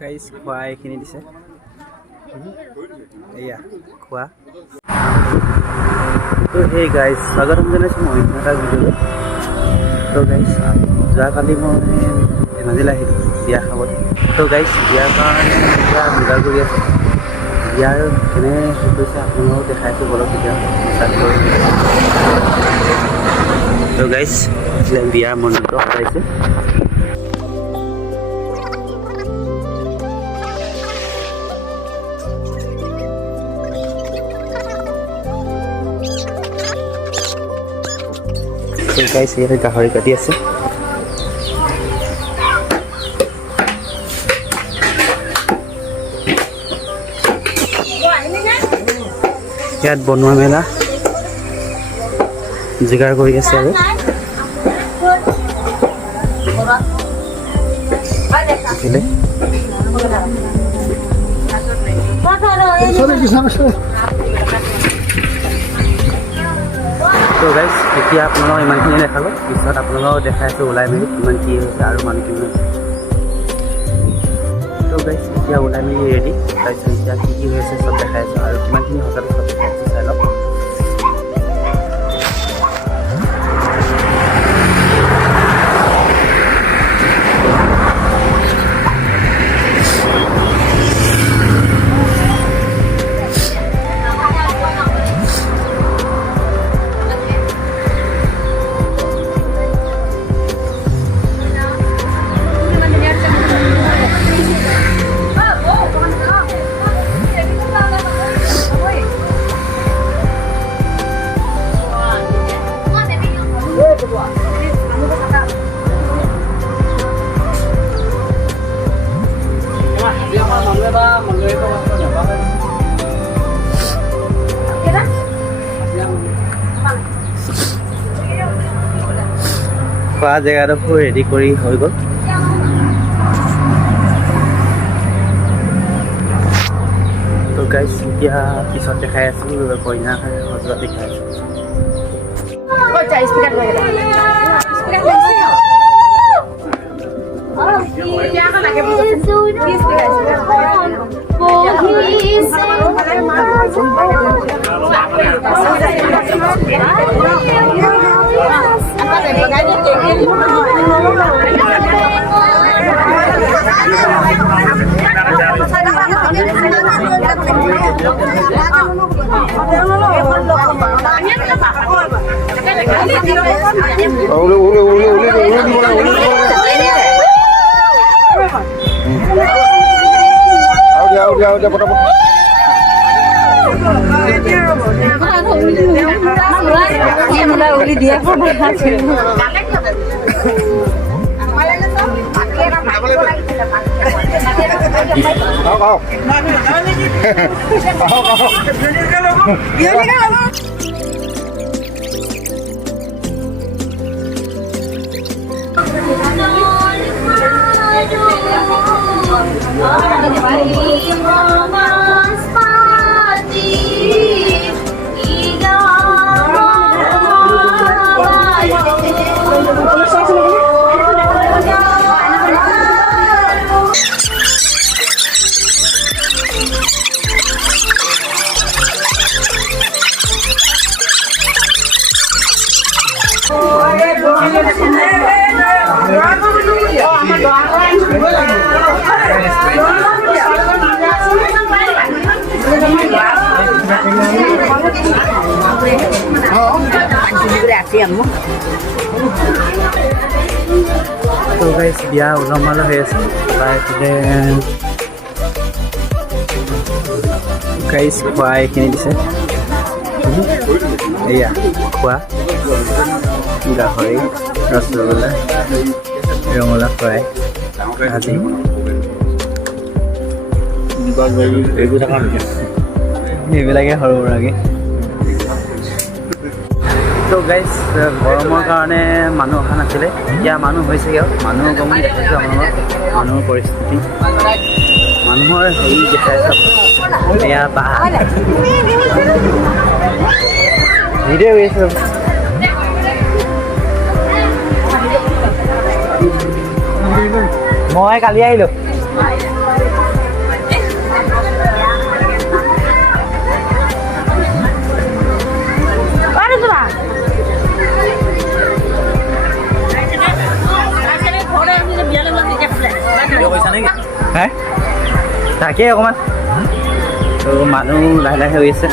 guys খোৱা এইখিনি দিছে এয়া খোৱা তো সেই গাইজ স্বাগতম জনাইছোঁ মই এটা ভিডিঅ'লৈ তো গাইজ যোৱাকালি মই ধেমাজিলৈ আহিলোঁ বিয়া খাবলৈ তো গাইজ বিয়াৰ কাৰণে এতিয়া যোগাৰ কৰি আছোঁ বিয়াৰ কেনে হেৰি কৰিছে আপোনালোকক দেখাইছোঁ বলক তেতিয়া ষ্টাৰ্ট কৰোঁ তো গাইজ বিয়াৰ মণ্ডপটো সজাইছে গাইছ ইয়াতে গাহৰি কাটি আছে ইয়াত বনোৱা মেলা যোগাৰ কৰি আছে আৰু তো গাইজ এতিয়া আপোনালোকক ইমানখিনি দেখালোঁ পিছত আপোনালোকক দেখাই আছোঁ ওলাই মেলি কিমান কি হৈছে আৰু মানুহ কিমান হৈছে তো গাইজ এতিয়া ওলাই মেলি ৰেডি তাৰপিছত এতিয়া কি হৈছে চব দেখাই আছোঁ আৰু কিমানখিনি সঁচাটো চব দেখাই আছোঁ চাই লওক খোৱা জেগাডোখৰ ৰেডি কৰি হৈ গ'ল তো গাইজ এতিয়া পিছত দেখাই আছোঁ কইনা সজোৱা দেখাই আছোঁ তো গাইজ বিয়া ওলমালো হৈ আছে তাৰপিছতে গাইজ খোৱা এইখিনি দিছে এয়া খোৱা গাহৰি ৰসগোল্লা ৰঙালাও ফ্ৰাই ভাজি এইবিলাকে সৰু সুৰাকৈ তো গাইজ গৰমৰ কাৰণে মানুহ অহা নাছিলে, এতিয়া মানুহ হৈছেগৈ আৰু মানুহ গম দেখিছোঁ আপোনালোকৰ মানুহৰ পৰিস্থিতি মানুহৰ হেৰি দেখাইছে এয়া বা ভিডিঅ' কৰি আছে মই কালি আহিলোঁ তাকেই অকণমান তো মানুহ লাহে লাহে হৈ আছে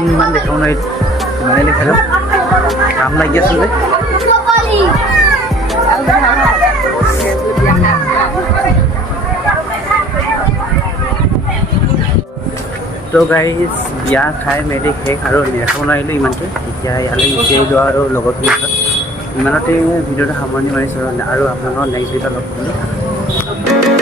ইমান দেখাব নোৱাৰিলোঁ ইমানেই দেখালোঁ কাম লাগি আছে যে তো গাইজ বিয়া খাই মেলি শেষ আৰু দেখাব নোৱাৰিলোঁ ইমানকৈ এতিয়া ইয়ালৈ গুচি আহিলোঁ আৰু লগৰখিনিৰ লগত ইমানতে ভিডিঅ'টো সামৰণি মাৰিছোঁ আৰু আপোনালোকৰ নেক্সট ভিডিঅ'ত লগ পাম